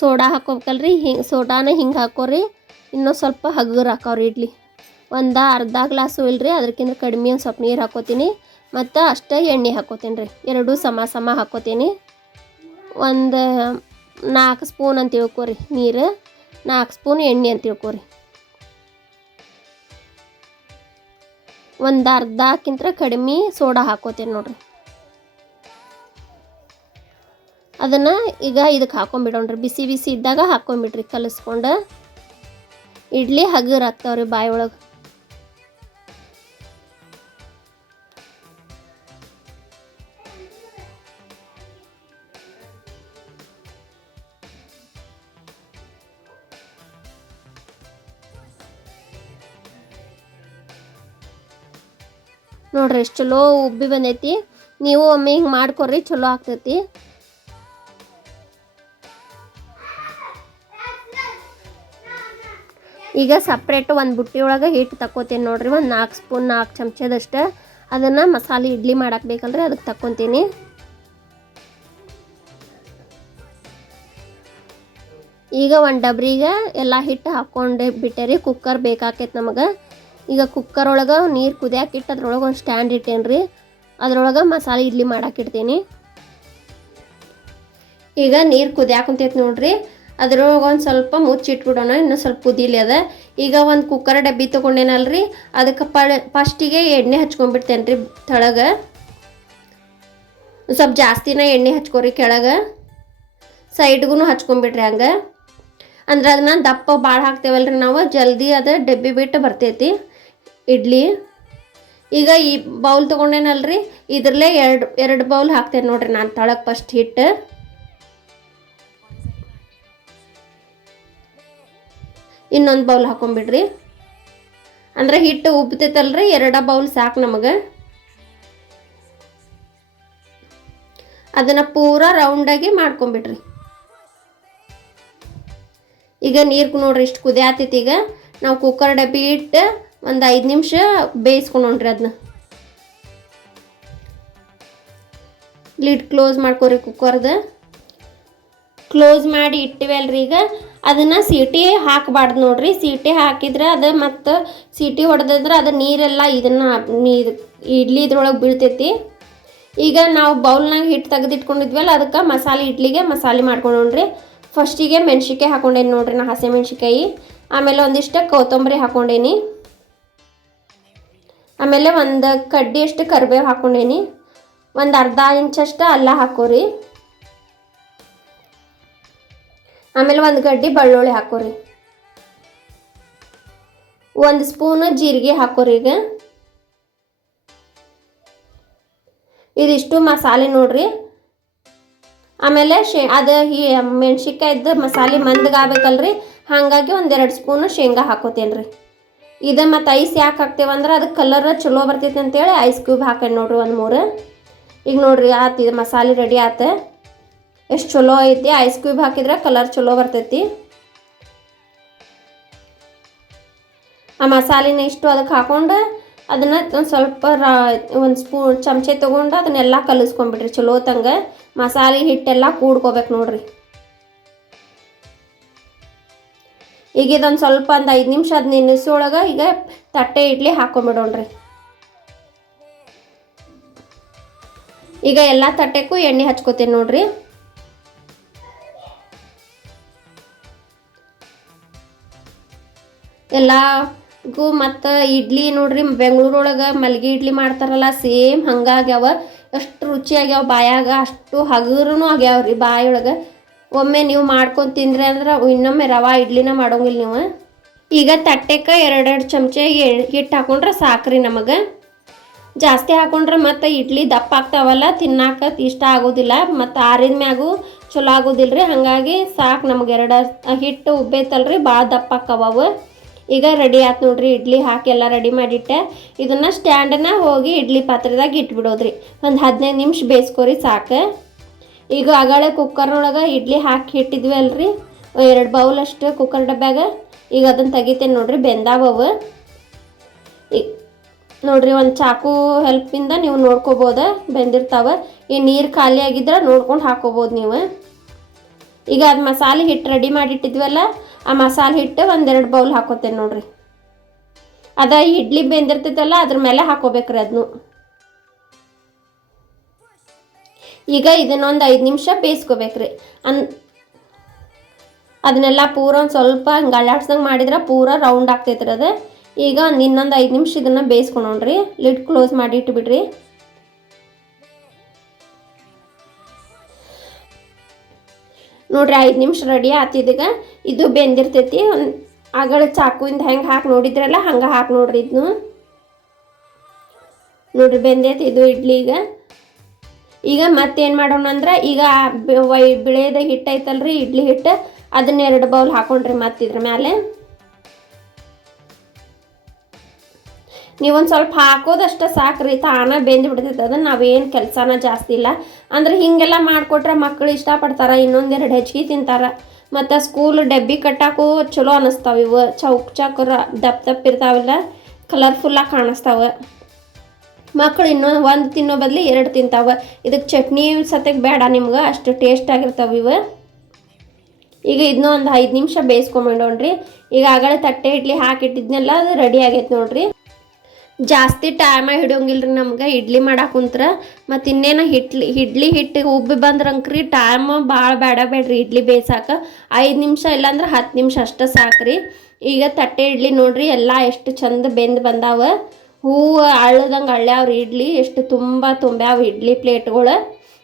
ಸೋಡಾ ಹಾಕೋಬೇಕಲ್ರಿ, ಹಿಂಗೆ ಸೋಡಾನ ಹಿಂಗೆ ಹಾಕೋರಿ ಇನ್ನೂ ಸ್ವಲ್ಪ ಹಗುರ ಹಾಕೋರಿ ಇಡ್ಲಿ. ಒಂದು ಅರ್ಧ ಗ್ಲಾಸು ರೀ ಅದಕ್ಕಿಂತ ಕಡಿಮೆ ಒಂದು ಸ್ವಲ್ಪ ನೀರು ಹಾಕೋತೀನಿ. ಮತ್ತು ಅಷ್ಟೇ ಎಣ್ಣೆ ಹಾಕೋತೀನಿ ರೀ ಎರಡೂ ಸಮ ಸಮ ಹಾಕೋತೀನಿ. ಒಂದು ನಾಲ್ಕು ಸ್ಪೂನ್ ಅಂತ ತಿಳ್ಕೊರಿ ನೀರು ನಾಲ್ಕು ಸ್ಪೂನ್ ಎಣ್ಣೆ ಅಂತ ತಿಳ್ಕೊರಿ. ಒಂದು ಅರ್ಧಕ್ಕಿಂತ ಕಡಿಮೆ ಸೋಡಾ ಹಾಕೋತೀನಿ ನೋಡ್ರಿ. ಅದನ್ನು ಈಗ ಇದಕ್ಕೆ ಹಾಕೊಂಬಿಡೋಣ್ರಿ. ಬಿಸಿ ಬಿಸಿ ಇದ್ದಾಗ ಹಾಕೊಂಬಿಡ್ರಿ ಕಲಿಸ್ಕೊಂಡು. ಇಡ್ಲಿ ಹಗುರ ಆಗ್ತಾವ್ರಿ ಬಾಯಿ ಒಳಗೆ. ನೋಡ್ರಿ ಎಷ್ಟು ಚಲೋ ಉಬ್ಬಿ ಬಂದೈತಿ. ನೀವು ಒಮ್ಮೆ ಹಿಂಗೆ ಮಾಡ್ಕೊರಿ ಚಲೋ ಆಗ್ತೈತಿ. ಈಗ ಸಪ್ರೇಟ್ ಒಂದು ಬುಟ್ಟಿ ಒಳಗೆ ಹಿಟ್ಟು ತಕ್ಕೋತೀನಿ ನೋಡ್ರಿ, ಒಂದು ನಾಲ್ಕು ಸ್ಪೂನ್, ನಾಲ್ಕು ಚಮಚದಷ್ಟು. ಅದನ್ನು ಮಸಾಲೆ ಇಡ್ಲಿ ಮಾಡಕ್ಕೆ ಬೇಕಂದ್ರೆ ಅದಕ್ಕೆ ತಕ್ಕೊತೀನಿ. ಈಗ ಒಂದು ಡಬ್ರಿಗೆ ಎಲ್ಲ ಹಿಟ್ಟು ಹಾಕ್ಕೊಂಡು ಬಿಟ್ಟೆ ರೀ ಕುಕ್ಕರ್ ಬೇಕಾಕೈತೆ ನಮಗೆ. ಈಗ ಕುಕ್ಕರ್ ಒಳಗೆ ನೀರು ಕುದಿಯಾಕೆ ಇಟ್ಟು ಅದ್ರೊಳಗೆ ಒಂದು ಸ್ಟ್ಯಾಂಡ್ ಇಟ್ಟೇನಿ ರೀ ಅದ್ರೊಳಗೆ ಮಸಾಲೆ ಇಡ್ಲಿ ಮಾಡಾಕಿಡ್ತೀನಿ ಈಗ ನೀರು ಕುದಿಯಾಕುಂತೈತೆ ನೋಡ್ರಿ. ಅದ್ರೊಳಗೆ ಒಂದು ಸ್ವಲ್ಪ ಮುಚ್ಚಿಟ್ಬಿಡೋಣ ಇನ್ನೂ ಸ್ವಲ್ಪ ಕುದಿಲಿ ಅದ. ಈಗ ಒಂದು ಕುಕ್ಕರ್ ಡಬ್ಬಿ ತೊಗೊಂಡೇನಲ್ರಿ, ಅದಕ್ಕೆ ಪ ಫಸ್ಟಿಗೆ ಎಣ್ಣೆ ಹಚ್ಕೊಂಡ್ಬಿಡ್ತೇನೆ ರೀ ತಳಗೆ. ಸ್ವಲ್ಪ ಜಾಸ್ತಿನ ಎಣ್ಣೆ ಹಚ್ಕೊರಿ ಕೆಳಗೆ. ಸೈಡ್ಗೂ ಹಚ್ಕೊಂಡ್ಬಿಡ್ರಿ ಹಂಗೆ. ಅಂದ್ರೆ ಅದನ್ನ ದಪ್ಪ ಭಾಳ ಹಾಕ್ತೇವಲ್ರಿ ನಾವು, ಜಲ್ದಿ ಅದು ಡಬ್ಬಿ ಬಿಟ್ಟು ಬರ್ತೈತಿ. ಇಡ್ಲಿ. ಈಗ ಈ ಬೌಲ್ ತೊಗೊಂಡೇನಲ್ರಿ? ಇದ್ರಲ್ಲೇ ಎರಡು ಎರಡು ಬೌಲ್ ಹಾಕ್ತೇನೆ ನೋಡ್ರಿ ನಾನು ತಳಕ್ಕೆ ಫಸ್ಟ್ ಹಿಟ್ಟು. ಇನ್ನೊಂದು ಬೌಲ್ ಹಾಕೊಂಬಿಡ್ರಿ. ಅಂದ್ರೆ ಹಿಟ್ಟು ಉಬ್ತೈತಲ್ರಿ, ಎರಡ ಬೌಲ್ ಸಾಕು ನಮಗೆ. ಅದನ್ನು ಪೂರ ರೌಂಡಾಗಿ ಮಾಡ್ಕೊಂಬಿಡ್ರಿ. ಈಗ ನೀರು ನೋಡ್ರಿ ಇಷ್ಟು ಕುದಿಯಾತೈತಿ ಈಗ. ನಾವು ಕುಕ್ಕರ್ ಡಬ್ಬಿ ಇಟ್ಟು ಒಂದು ಐದು ನಿಮಿಷ ಬೇಯಿಸ್ಕೊಂಡ್ರಿ ಅದನ್ನ ಲಿಡ್ ಕ್ಲೋಸ್ ಮಾಡ್ಕೊರಿ ಕುಕ್ಕರ್ದು. ಕ್ಲೋಸ್ ಮಾಡಿ ಇಟ್ಟಿವಲ್ರಿ ಈಗ. ಅದನ್ನು ಸೀಟಿ ಹಾಕಬಾರ್ದು ನೋಡ್ರಿ. ಸೀಟಿ ಹಾಕಿದ್ರೆ ಅದು ಮತ್ತು ಸೀಟಿ ಹೊಡೆದಿದ್ರೆ ಅದು ನೀರೆಲ್ಲ ಇದನ್ನು ನೀರು ಇಡ್ಲಿ ಇದ್ರೊಳಗೆ ಬೀಳ್ತೈತಿ. ಈಗ ನಾವು ಬೌಲ್ನಾಗ ಹಿಟ್ಟು ತೆಗೆದಿಟ್ಕೊಂಡಿದ್ವಲ್ಲ ಅದಕ್ಕೆ ಮಸಾಲೆ ಇಡ್ಲಿಗೆ ಮಸಾಲೆ ಮಾಡ್ಕೊಂಡ್ರಿ ಫಸ್ಟಿಗೆ ಮೆಣ್ಸಿಕಾಯಿ ಹಾಕೊಂಡೇನಿ ನೋಡ್ರಿ ನಾ ಹಸಿ ಮೆಣ್ಸಿಕಾಯಿ ಆಮೇಲೆ ಒಂದಿಷ್ಟು ಕೊತ್ತಂಬರಿ ಹಾಕೊಂಡೇನಿ. ಆಮೇಲೆ ಒಂದು ಕಡ್ಡಿಯಷ್ಟು ಕರಿಬೇವು ಹಾಕೊಂಡೇನಿ. ಒಂದು ಅರ್ಧ ಇಂಚಷ್ಟು ಅಲ್ಲ ಹಾಕೋರಿ. ಆಮೇಲೆ ಒಂದು ಗಡ್ಡಿ ಬೆಳ್ಳುಳ್ಳಿ ಹಾಕೋರಿ. ಒಂದು ಸ್ಪೂನ್ ಜೀರಿಗೆ ಹಾಕೋರಿ ಈಗ. ಇದಿಷ್ಟು ಮಸಾಲೆ ನೋಡ್ರಿ. ಆಮೇಲೆ ಶೇ ಅದು ಈ ಮೆಣ್ಸಿನ್ಕಾಯ್ದು ಮಸಾಲೆ ಮಂದಗಾಗಬೇಕಲ್ರಿ. ಹಾಗಾಗಿ ಒಂದೆರಡು ಸ್ಪೂನು ಶೇಂಗಾ ಹಾಕೋತೇನೆ ರೀ ಇದು ಮತ್ತು ಐಸ್ ಯಾಕೆ ಹಾಕ್ತೇವಂದ್ರೆ ಅದಕ್ಕೆ ಕಲರ್ ಚಲೋ ಬರ್ತೈತಿ ಅಂತೇಳಿ ಐಸ್ ಕ್ಯೂಬ್ ಹಾಕಿ ನೋಡ್ರಿ ಒಂದು ಮೂರು. ಈಗ ನೋಡ್ರಿ ಆತು ಇದು ಮಸಾಲೆ ರೆಡಿ ಆತು. ಎಷ್ಟು ಚಲೋ ಐತಿ ಐಸ್ ಕ್ಯೂಬ್ ಹಾಕಿದ್ರೆ ಕಲರ್ ಚಲೋ ಬರ್ತೈತಿ. ಆ ಮಸಾಲಿನ ಇಷ್ಟು ಅದಕ್ಕೆ ಹಾಕೊಂಡು ಅದನ್ನು ಒಂದು ಸ್ವಲ್ಪ ರಾ ಒಂದು ಸ್ಪೂನ್ ಚಮಚೆ ತೊಗೊಂಡು ಅದನ್ನೆಲ್ಲ ಕಲಿಸ್ಕೊಂಬಿಡ್ರಿ ಚಲೋ ತಂಗ ಮಸಾಲೆ ಹಿಟ್ಟೆಲ್ಲ ಕೂಡ್ಕೋಬೇಕು ನೋಡ್ರಿ. ಈಗ ಇದೊಂದು ಸ್ವಲ್ಪ ಒಂದು ಐದು ನಿಮಿಷ ಅದು ನೆನೆಸೊಳಗೆ ಈಗ ತಟ್ಟೆ ಇಡ್ಲಿ ಹಾಕೊಂಬಿಡೋಣ್ರಿ. ಈಗ ಎಲ್ಲ ತಟ್ಟೆಕ್ಕೂ ಎಣ್ಣೆ ಹಚ್ಕೋತೀನಿ ನೋಡ್ರಿ. ಎಲ್ಲಗೂ ಮತ್ತು ಇಡ್ಲಿ ನೋಡ್ರಿ ಬೆಂಗಳೂರೊಳಗೆ ಮಲ್ಗೆ ಇಡ್ಲಿ ಮಾಡ್ತಾರಲ್ಲ ಸೇಮ್ ಹಂಗಾಗ್ಯಾವ ಎಷ್ಟು ರುಚಿಯಾಗ್ಯಾವ ಬಾಯಾಗ, ಅಷ್ಟು ಹಗುರೂ ಆಗ್ಯಾವ ರೀ ಬಾಯೊಳಗೆ. ಒಮ್ಮೆ ನೀವು ಮಾಡ್ಕೊಂಡು ತಿಂದ್ರೆ ಅಂದ್ರೆ ಇನ್ನೊಮ್ಮೆ ರವಾ ಇಡ್ಲಿನ ಮಾಡೋಂಗಿಲ್ಲ ನೀವು. ಈಗ ತಟ್ಟೆಗೆ ಎರಡೆರಡು ಚಮಚ ಹಿಟ್ಟು ಹಾಕೊಂಡ್ರೆ ಸಾಕ್ರಿ ನಮಗೆ. ಜಾಸ್ತಿ ಹಾಕೊಂಡ್ರೆ ಮತ್ತು ಇಡ್ಲಿ ದಪ್ಪ ಆಗ್ತಾವಲ್ಲ, ತಿನ್ನಾಕ ಇಷ್ಟ ಆಗೋದಿಲ್ಲ, ಮತ್ತು ಆರಿದ ಮ್ಯಾಗೂ ಚಲೋ ಆಗೋದಿಲ್ಲ ರೀ ಹಾಗಾಗಿ ಸಾಕು ನಮ್ಗೆ ಎರಡು ಹಿಟ್ಟು ಉಬ್ಬೈತಲ್ರಿ, ಭಾಳ ದಪ್ಪ ಆಕವ ಈಗ ರೆಡಿ ಆಯ್ತು ನೋಡ್ರಿ, ಇಡ್ಲಿ ಹಾಕಿ ಎಲ್ಲ ರೆಡಿ ಮಾಡಿಟ್ಟೆ. ಇದನ್ನು ಸ್ಟ್ಯಾಂಡನ್ನ ಹೋಗಿ ಇಡ್ಲಿ ಪಾತ್ರೆದಾಗ ಇಟ್ಬಿಡೋದ್ರಿ. ಒಂದು ಹದಿನೈದು ನಿಮಿಷ ಬೇಯಿಸ್ಕೊರಿ ಸಾಕು. ಈಗ ಅಗಳೆ ಕುಕ್ಕರ್ ಒಳಗೆ ಇಡ್ಲಿ ಹಾಕಿ ಇಟ್ಟಿದ್ವಿ ಅಲ್ರಿ. ಎರಡು ಬೌಲ್ ಅಷ್ಟು ಕುಕ್ಕರ್ ಡಬ್ಬ್ಯಾಗ ಈಗ ಅದನ್ನು ತೆಗಿತೇನೆ ನೋಡ್ರಿ ಬೆಂದಾವವು ಈಗ ನೋಡ್ರಿ ಒಂದು ಚಾಕು ಹೆಲ್ಪಿಂದ ನೀವು ನೋಡ್ಕೋಬೋದು, ಬೆಂದಿರ್ತಾವೆ. ಈ ನೀರು ಖಾಲಿ ಆಗಿದ್ರೆ ನೋಡ್ಕೊಂಡು ಹಾಕೋಬೋದು ನೀವು. ಈಗ ಅದು ಮಸಾಲೆ ಹಿಟ್ಟು ರೆಡಿ ಮಾಡಿಟ್ಟಿದ್ವಲ್ಲ, ಆ ಮಸಾಲೆ ಹಿಟ್ಟು ಒಂದೆರಡು ಬೌಲ್ ಹಾಕೋತೇನೆ ನೋಡ್ರಿ. ಅದ ಇಡ್ಲಿ ಬೆಂದಿರ್ತೈತಲ್ಲ, ಅದ್ರ ಮೇಲೆ ಹಾಕೋಬೇಕ್ರಿ ಅದನ್ನು ಈಗ ಇದನ್ನೊಂದು ಐದು ನಿಮಿಷ ಬೇಯಿಸ್ಕೋಬೇಕ್ರಿ. ಅನ್ ಅದನ್ನೆಲ್ಲ ಪೂರ ಒಂದು ಸ್ವಲ್ಪ ಹಂಗೆ ಅಳ್ಳಾಡ್ಸ್ದಂಗೆ ಮಾಡಿದ್ರೆ ಪೂರ ರೌಂಡ್ ಆಗ್ತೈತ್ರಿ ಅದು. ಈಗ ಒಂದು ಇನ್ನೊಂದು ಐದು ನಿಮಿಷ ಇದನ್ನು ಬೇಯಿಸ್ಕೊಳೋಣ್ರಿ. ಲಿಡ್ ಕ್ಲೋಸ್ ಮಾಡಿ ಇಟ್ಬಿಡ್ರಿ. ನೋಡ್ರಿ ಐದು ನಿಮಿಷ ರೆಡಿ ಆತಿದೀಗ ಇದು ಬೆಂದಿರ್ತೈತಿ. ಒಂದು ಆಗಳ ಚಾಕುವಿಂದ ಹೆಂಗೆ ಹಾಕಿ ನೋಡಿದ್ರಲ್ಲ ಹಂಗೆ ಹಾಕಿ ನೋಡ್ರಿ ಇದನ್ನು ನೋಡ್ರಿ ಬೆಂದೈತಿ ಇದು ಇಡ್ಲಿ ಈಗ. ಈಗ ಮತ್ತೇನು ಮಾಡೋಣ ಅಂದ್ರೆ ಈಗ ವೈ ಬಿಳೆದ ಹಿಟ್ಟು ಐತಲ್ರಿ, ಇಡ್ಲಿ ಹಿಟ್ಟು, ಅದನ್ನ ಎರಡು ಬೌಲ್ ಹಾಕೊಂಡ್ರಿ ಮತ್ತಿದ್ರ ಮೇಲೆ ನೀವೊಂದು ಸ್ವಲ್ಪ ಹಾಕೋದಷ್ಟ ಸಾಕ್ರಿ, ತಾನ ಬೆಂದು ಬಿಡ್ತೈತೆ, ಅದನ್ನ ನಾವೇನು ಕೆಲಸನ ಜಾಸ್ತಿ ಇಲ್ಲ. ಅಂದ್ರೆ ಹೀಗೆಲ್ಲ ಮಾಡಿಕೊಟ್ರೆ ಮಕ್ಕಳು ಇಷ್ಟಪಡ್ತಾರೆ ಇನ್ನೊಂದೆರಡು ಹೆಚ್ಚಿಗೆ ತಿಂತಾರೆ. ಮತ್ತು ಸ್ಕೂಲ್ ಡಬ್ಬಿ ಕಟ್ಟಾಕು ಚಲೋ ಅನ್ನಿಸ್ತಾವ ಇವು. ಚೌಕ್ ಚೌಕರ ದಪ್ಪ ದಪ್ಪ ಇರ್ತಾವಲ್ಲ ಕಲರ್ಫುಲ್ಲಾಗಿ ಕಾಣಿಸ್ತಾವ. ಮಕ್ಕಳು ಇನ್ನೊಂದು ಒಂದು ತಿನ್ನೋ ಬದಲು ಎರಡು ತಿಂತಾವೆ. ಇದಕ್ಕೆ ಚಟ್ನಿ ಸತ್ಯಕ್ಕೆ ಬೇಡ ನಿಮ್ಗೆ, ಅಷ್ಟು ಟೇಸ್ಟ್ ಆಗಿರ್ತಾವೆ ಇವು. ಈಗ ಇದನ್ನ ಒಂದು ಐದು ನಿಮಿಷ ಬೇಯಿಸ್ಕೊಂಬಿಡೋಣ್ರಿ. ಈಗ ಆಗಲೇ ತಟ್ಟೆ ಇಡ್ಲಿ ಹಾಕಿಟ್ಟಿದ್ನೆಲ್ಲ, ಅದು ರೆಡಿ ಆಗೈತೆ ನೋಡ್ರಿ. ಜಾಸ್ತಿ ಟೈಮ ಹಿಡಿಯೋಂಗಿಲ್ರಿ ನಮ್ಗೆ, ಇಡ್ಲಿ ಮಾಡಕ್ಕೆ ಕುಂತ್ರ. ಮತ್ತು ಇನ್ನೇನು ಹಿಟ್ಲಿ ಇಡ್ಲಿ ಹಿಟ್ಟು ಉಬ್ಬಿ ಬಂದ್ರಂಕ್ರಿ ಟೈಮ್ ಭಾಳ ಬೇಡ ಬೇಡ್ರಿ ಇಡ್ಲಿ ಬೇಯ್ಸಾಕ. ಐದು ನಿಮಿಷ ಇಲ್ಲಾಂದ್ರೆ ಹತ್ತು ನಿಮಿಷ ಅಷ್ಟೇ ಸಾಕ್ರಿ. ಈಗ ತಟ್ಟೆ ಇಡ್ಲಿ ನೋಡ್ರಿ, ಎಲ್ಲ ಎಷ್ಟು ಚಂದ ಬೆಂದು ಬಂದಾವ. ಹೂವು ಅಳ್ಳದಂಗೆ ಅಳ್ಯಾವ್ರ ಇಡ್ಲಿ, ಎಷ್ಟು ತುಂಬ ತುಂಬ್ಯಾವ ಇಡ್ಲಿ ಪ್ಲೇಟ್ಗಳು.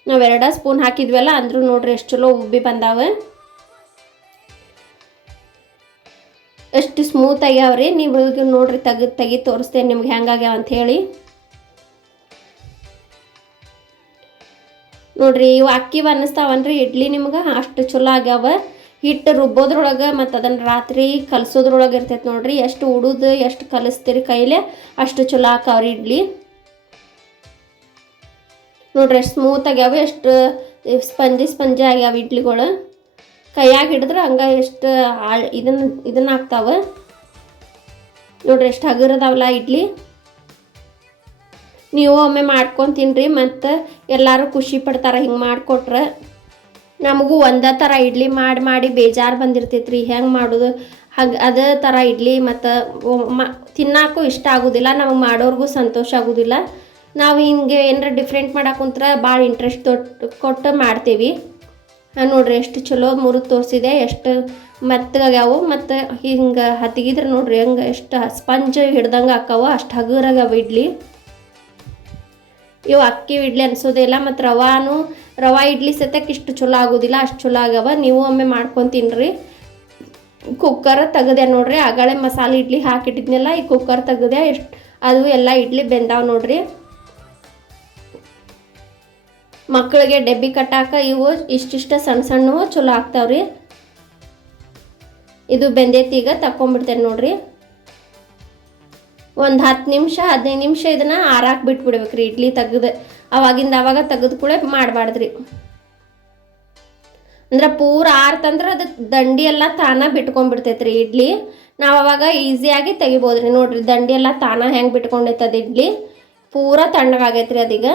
ನಾವು ಎರಡ ಸ್ಪೂನ್ ಹಾಕಿದ್ವಲ್ಲ, ಅಂದ್ರೂ ನೋಡ್ರಿ ಎಷ್ಟು ಚಲೋ ಉಬ್ಬಿ ಬಂದಾವ. ಎಷ್ಟು ಸ್ಮೂತ್ ಆಗ್ಯಾವ್ರಿ ನೀವು ನೋಡ್ರಿ ತೆಗೆದು ತೆಗಿ ತೋರಿಸ್ತೇನೆ ನಿಮ್ಗೆ ಹೆಂಗಾಗ್ಯಾವ ಅಂತ ಹೇಳಿ. ನೋಡ್ರಿ ಇವು ಅಕ್ಕಿ ಅನ್ನಿಸ್ತಾವನ್ರಿ ಇಡ್ಲಿ ನಿಮ್ಗೆ ಅಷ್ಟು ಚಲೋ ಆಗ್ಯಾವ. ಹಿಟ್ಟು ರುಬ್ಬೋದ್ರೊಳಗೆ ಮತ್ತು ಅದನ್ನು ರಾತ್ರಿ ಕಲಸೋದ್ರೊಳಗೆ ಇರ್ತೈತೆ ನೋಡ್ರಿ. ಎಷ್ಟು ಉಡುದು, ಎಷ್ಟು ಕಲಿಸ್ತೀರಿ ಕೈಲೇ, ಅಷ್ಟು ಚಲೋ ಹಾಕವ್ರಿ ಇಡ್ಲಿ. ನೋಡ್ರಿ ಎಷ್ಟು ಸ್ಮೂತ್ ಆಗ್ಯಾವ, ಎಷ್ಟು ಸ್ಪಂಜಿ ಸ್ಪಂಜಿ ಆಗ್ಯಾವ ಇಡ್ಲಿಗಳು. ಕೈಯಾಗ ಹಿಡಿದ್ರೆ ಹಂಗೆ ಎಷ್ಟು ಇದನ್ನ ಇದನ್ನ ಹಾಕ್ತಾವ ನೋಡ್ರಿ ಎಷ್ಟು ಹಗುರದಾವಲ್ಲ ಇಡ್ಲಿ. ನೀವು ಒಮ್ಮೆ ಮಾಡ್ಕೊಂಡು ತಿನ್ರಿ, ಮತ್ತು ಎಲ್ಲರೂ ಖುಷಿ ಪಡ್ತಾರೆ ಹಿಂಗೆ ಮಾಡಿಕೊಟ್ರೆ. ನಮಗೂ ಒಂದೇ ಥರ ಇಡ್ಲಿ ಮಾಡಿ ಮಾಡಿ ಬೇಜಾರು ಬಂದಿರ್ತೈತೆ ರೀ ಹೆಂಗೆ ಮಾಡೋದು? ಹಾಗೆ, ಅದೇ ಥರ ಇಡ್ಲಿ ಮತ್ತು ಮ, ತಿನ್ನಾಕೂ ಇಷ್ಟ ಆಗೋದಿಲ್ಲ, ನಮಗೆ ಮಾಡೋರಿಗೂ ಸಂತೋಷ ಆಗೋದಿಲ್ಲ. ನಾವು ಹಿಂಗೆ ಏನಾರ ಡಿಫ್ರೆಂಟ್ ಮಾಡಕ್ಕೆ ಕುಂತ್ರೆ ಭಾಳ ಇಂಟ್ರೆಸ್ಟ್ ತೊಟ್ಟು ಕೊಟ್ಟು ಮಾಡ್ತೀವಿ. ನೋಡ್ರಿ ಎಷ್ಟು ಚಲೋ ಮುರಿದು ತೋರಿಸಿದೆ, ಎಷ್ಟು ಮೆತ್ತಗಾಗ್ಯಾವು ಮತ್ತು ಹಿಂಗೆ ಹತ್ತಿಗಿದ್ರೆ ನೋಡ್ರಿ ಹೆಂಗೆ ಎಷ್ಟು ಸ್ಪಂಜ್ ಹಿಡ್ದಂಗೆ ಹಾಕವು ಅಷ್ಟು ಹಗುರಾಗ್ಯಾವ ಇಡ್ಲಿ. ಇವು ಅಕ್ಕಿ ಇಡ್ಲಿ ಅನಿಸೋದೇ ಇಲ್ಲ ಮತ್ತು ರವಾನು ರವಾ ಇಡ್ಲಿ ಸತ್ಯಕ್ಕೆ ಇಷ್ಟು ಚಲೋ ಆಗೋದಿಲ್ಲ, ಅಷ್ಟು ಚಲೋ ಆಗ್ಯಾವ, ನೀವು ಒಮ್ಮೆ ಮಾಡ್ಕೊಂಡು ತಿನ್ನಿರಿ ಕುಕ್ಕರ್ ತೆಗೆದೆ ನೋಡ್ರಿ, ಆಗಳೇ ಮಸಾಲೆ ಇಡ್ಲಿ ಹಾಕಿಟ್ಟಿದ್ನೆಲ್ಲ, ಈ ಕುಕ್ಕರ್ ತೆಗ್ದೆ ಎಷ್ಟು, ಅದು ಎಲ್ಲ ಇಡ್ಲಿ ಬೆಂದಾವ ನೋಡ್ರಿ. ಮಕ್ಕಳಿಗೆ ಡಬ್ಬಿ ಕಟ್ಟಾಕ ಇವು ಇಷ್ಟಿಷ್ಟ ಸಣ್ಣ ಸಣ್ಣವು ಚಲೋ ಆಗ್ತಾವ್ರಿ. ಇದು ಬೆಂದೈತಿ ಈಗ ತಕೊಂಡ್ಬಿಡ್ತೇನೆ ನೋಡ್ರಿ. ಒಂದು ಹತ್ತು ನಿಮಿಷ, ಹದಿನೈದು ನಿಮಿಷ ಇದನ್ನು ಆರಾಕ್ ಬಿಟ್ಬಿಡ್ಬೇಕ್ರಿ ಇಡ್ಲಿ ತೆಗ್ದು. ಅವಾಗಿಂದ ಅವಾಗ ತೆಗೆದು ಕೂಡ ಮಾಡಬಾರ್ದ್ರಿ. ಅಂದ್ರೆ ಪೂರ ಆರ್ತಂದ್ರೆ ಅದು ದಂಡಿ ಎಲ್ಲ ತಾನ ಬಿಟ್ಕೊಂಡ್ಬಿಡ್ತೈತ್ರಿ ಇಡ್ಲಿ. ನಾವು ಅವಾಗ ಈಸಿಯಾಗಿ ತೆಗಿಬೋದ್ರಿ ನೋಡ್ರಿ ದಂಡಿ ಎಲ್ಲ ತಾನ ಹೆಂಗೆ ಬಿಟ್ಕೊಂಡೈತದ ಇಡ್ಲಿ. ಪೂರ ತಣ್ಣಗಾಗೈತ್ರಿ ಅದೀಗ.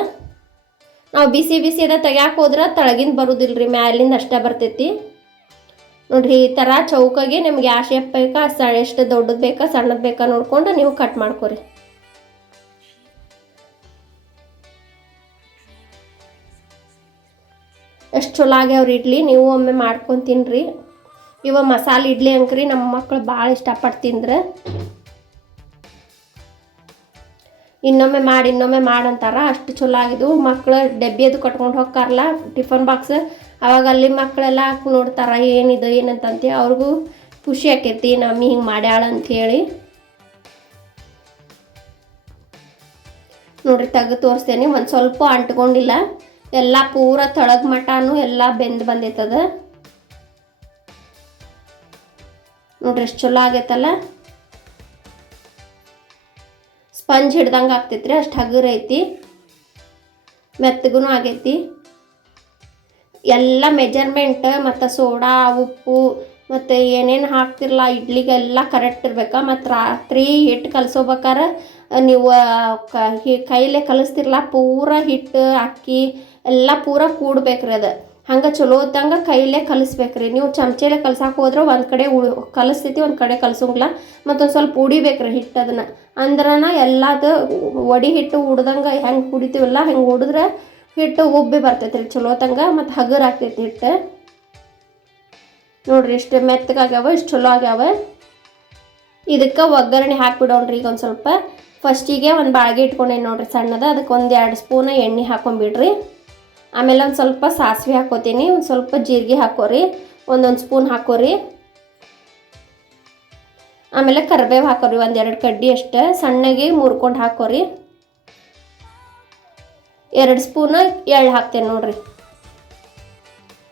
ನಾವು ಬಿಸಿ ಬಿಸಿ ಅದ ತೆಗ್ಯಾಕೆ ಹೋದ್ರೆ ತಳಗಿಂದ ಬರೋದಿಲ್ರಿ ಮ್ಯಾಲಿಂದ ಅಷ್ಟೇ ಬರ್ತೈತಿ. ನೋಡ್ರಿ ಈ ಥರ ಚೌಕಾಗಿ ನಿಮ್ಗೆ ಯಾವ ಶೇಪ್ ಬೇಕಾ ಎಷ್ಟು ದೊಡ್ಡದು ಬೇಕಾ, ಸಣ್ಣದು ಬೇಕಾ ನೋಡ್ಕೊಂಡು ನೀವು ಕಟ್ ಮಾಡ್ಕೊರಿ. ಎಷ್ಟು ಚಲೋ ಆಗ್ಯಾವ್ರಿ ಇಡ್ಲಿ? ನೀವು ಒಮ್ಮೆ ಮಾಡ್ಕೊಂಡು ತಿನ್ನಿರಿ ಇವ ಮಸಾಲೆ ಇಡ್ಲಿ ಅಂಕ್ರಿ ನಮ್ಮ ಮಕ್ಕಳು ಭಾಳ ಇಷ್ಟಪಟ್ಟು ತಿಂದ್ರೆ. ಇನ್ನೊಮ್ಮೆ ಮಾಡಿ, ಇನ್ನೊಮ್ಮೆ ಮಾಡಂತಾರ ಅಷ್ಟು ಚಲೋ ಆಗಿದ್ವು. ಮಕ್ಕಳು ಡಬ್ಬಿ ಅದು ಕಟ್ಕೊಂಡು ಹೋಗ್ತಾರಲ್ಲ, ಟಿಫನ್ ಬಾಕ್ಸ್. ಅವಾಗ ಅಲ್ಲಿ ಮಕ್ಕಳೆಲ್ಲ ನೋಡ್ತಾರ ಏನಿದು ಏನಂತಂತೆ ಅವ್ರಿಗೂ ಖುಷಿ ಆಕೈತಿ ನಮ್ಮಿ ಹಿಂಗೆ ಮಾಡ್ಯಾಳ ಅಂಥೇಳಿ ನೋಡ್ರಿ, ತೆಗೆದು ತೋರಿಸ್ತೇನೆ. ಒಂದು ಸ್ವಲ್ಪ ಅಂಟ್ಕೊಂಡಿಲ್ಲ. ಎಲ್ಲ ಪೂರ ತಳಗ್ ಮಟನು ಎಲ್ಲ ಬೆಂದು ಬಂದೈತದ ನೋಡ್ರಿ ಎಷ್ಟು ಚಲೋ ಆಗೈತಲ್ಲ. ಸ್ಪಂಜ್ ಹಿಡ್ದಂಗೆ ಆಗ್ತೈತ್ರಿ, ಅಷ್ಟು ಹಗುರ ಐತಿ. ಮೆತ್ತಗೂ ಆಗೈತಿ. ಎಲ್ಲ ಮೆಜರ್ಮೆಂಟ್ ಮತ್ತು ಸೋಡಾ, ಉಪ್ಪು, ಮತ್ತು ಏನೇನು ಹಾಕ್ತಿರಲ್ಲ ಇಡ್ಲಿಗೆಲ್ಲ ಕರೆಕ್ಟ್ ಇರ್ಬೇಕು. ಮತ್ತು ರಾತ್ರಿ ಹಿಟ್ಟು ಕಲಸೋಬೇಕಾರೆ, ನೀವು ಕೈಲೇ ಕಲಿಸ್ತಿರಲ್ಲ ಪೂರ ಹಿಟ್ಟು ಅಕ್ಕಿ ಎಲ್ಲ ಪೂರ ಕೂಡ್ಬೇಕ್ರಿ ಅದು. ಹಂಗೆ ಚಲೋ ಹೊತ್ತಂಗೆ ಕೈಲೇ ಕಲಿಸ್ಬೇಕ್ರಿ. ನೀವು ಚಮಚೆಲೆ ಕಲ್ಸಕ್ಕೆ ಹೋದ್ರೆ ಒಂದು ಕಡೆ ಉ ಕಲಿಸ್ತೈತಿ, ಒಂದು ಕಡೆ ಕಲಸೋಂಗಿಲ್ಲ. ಮತ್ತೊಂದು ಸ್ವಲ್ಪ ಉಡಿಬೇಕ್ರಿ ಹಿಟ್ಟು ಅದನ್ನು. ಅಂದ್ರನ ಎಲ್ಲದು ಒಡಿ ಹಿಟ್ಟು ಉಡ್ದಂಗೆ ಹೆಂಗೆ ಕುಡಿತೀವಲ್ಲ ಹೆಂಗೆ ಉಡಿದ್ರೆ ಹಿಟ್ಟು ಉಬ್ಬಿ ಬರ್ತೈತೆ ರೀ ಚಲೋ ತಂಗ ಮತ್ತು ಹಗರ್ ಆಗ್ತೈತಿ ಹಿಟ್ಟು. ನೋಡ್ರಿ ಇಷ್ಟು ಮೆತ್ತಗಾಗ್ಯಾವ ಇಷ್ಟು ಚಲೋ ಆಗ್ಯಾವ. ಇದಕ್ಕೆ ಒಗ್ಗರಣೆ ಹಾಕ್ಬಿಡೋಣ್ರಿ ಈಗ ಒಂದು ಸ್ವಲ್ಪ. ಫಸ್ಟಿಗೆ ಒಂದು ಬಾಳ್ಗೆ ಇಟ್ಕೊಂಡೇನಿ ನೋಡ್ರಿ ಸಣ್ಣದ. ಅದಕ್ಕೆ ಒಂದು ಎರಡು ಸ್ಪೂನ್ ಎಣ್ಣೆ ಹಾಕೊಂಬಿಡ್ರಿ. ಆಮೇಲೆ ಒಂದು ಸ್ವಲ್ಪ ಸಾಸಿವೆ ಹಾಕೋತೀನಿ, ಒಂದು ಸ್ವಲ್ಪ ಜೀರಿಗೆ ಹಾಕೋರಿ, ಒಂದೊಂದು ಸ್ಪೂನ್ ಹಾಕೋರಿ. ಆಮೇಲೆ ಕರಿಬೇವು ಹಾಕೋರಿ ಒಂದೆರಡು ಕಡ್ಡಿ ಅಷ್ಟೇ, ಸಣ್ಣಗೆ ಮುರ್ಕೊಂಡು ಹಾಕೋರಿ. ಎರಡು ಸ್ಪೂನ್ ಎಳ್ಳು ಹಾಕ್ತೇನೆ ನೋಡ್ರಿ.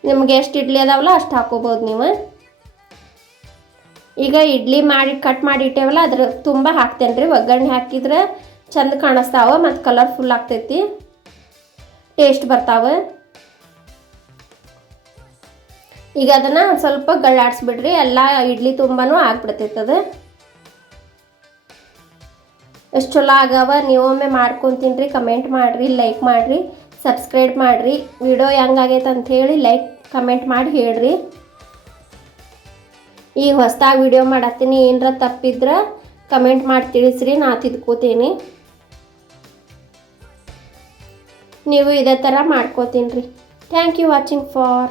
ನಿಮ್ಗೆ ಎಷ್ಟು ಇಡ್ಲಿ ಅದಾವಲ್ಲ ಅಷ್ಟು ಹಾಕೋಬೋದು ನೀವು. ಈಗ ಇಡ್ಲಿ ಮಾಡಿ, ಕಟ್ ಮಾಡಿ ಇಟ್ಟೇವಲ್ಲ ಅದ್ರ ತುಂಬ ಹಾಕ್ತೇನೆ ರೀ ಒಗ್ಗರಣೆ ಹಾಕಿದ್ರೆ ಚಂದ ಕಾಣಿಸ್ತಾವ, ಮತ್ತು ಕಲರ್ಫುಲ್ ಆಗ್ತೈತಿ. ಟೇಸ್ಟ್ ಬರ್ತಾವೆ. ಈಗ ಅದನ್ನು ಸ್ವಲ್ಪ ಗಳ್ಳಾಡ್ಸ್ಬಿಡ್ರಿ, ಎಲ್ಲ ಇಡ್ಲಿ ತುಂಬನೂ ಅದು ಎಷ್ಟು ಚಲೋ ಆಗವ ನೀವೊಮ್ಮೆ ಮಾಡ್ಕೊತೀನಿ ಕಮೆಂಟ್ ಮಾಡಿರಿ, ಲೈಕ್ ಮಾಡಿರಿ, ಸಬ್ಸ್ಕ್ರೈಬ್ ಮಾಡಿರಿ. ವಿಡಿಯೋ ಹೆಂಗಾಗೈತೆ ಅಂತ ಹೇಳಿ ಲೈಕ್, ಕಮೆಂಟ್ ಮಾಡಿ ಹೇಳ್ರಿ. ಈಗ ಹೊಸ್ದಾಗಿ ವಿಡಿಯೋ ಮಾಡತ್ತೀನಿ, ಏನರ ತಪ್ಪಿದ್ರೆ ಕಮೆಂಟ್ ಮಾಡಿ ತಿಳಿಸ್ರಿ, ನಾ ತಿದ್ಕೋತೀನಿ. ನೀವು ಇದೇ ಥರ ಮಾಡ್ಕೋತೀನಿ ರೀ ಥ್ಯಾಂಕ್ ಯು ವಾಚಿಂಗ್ ಫಾರ್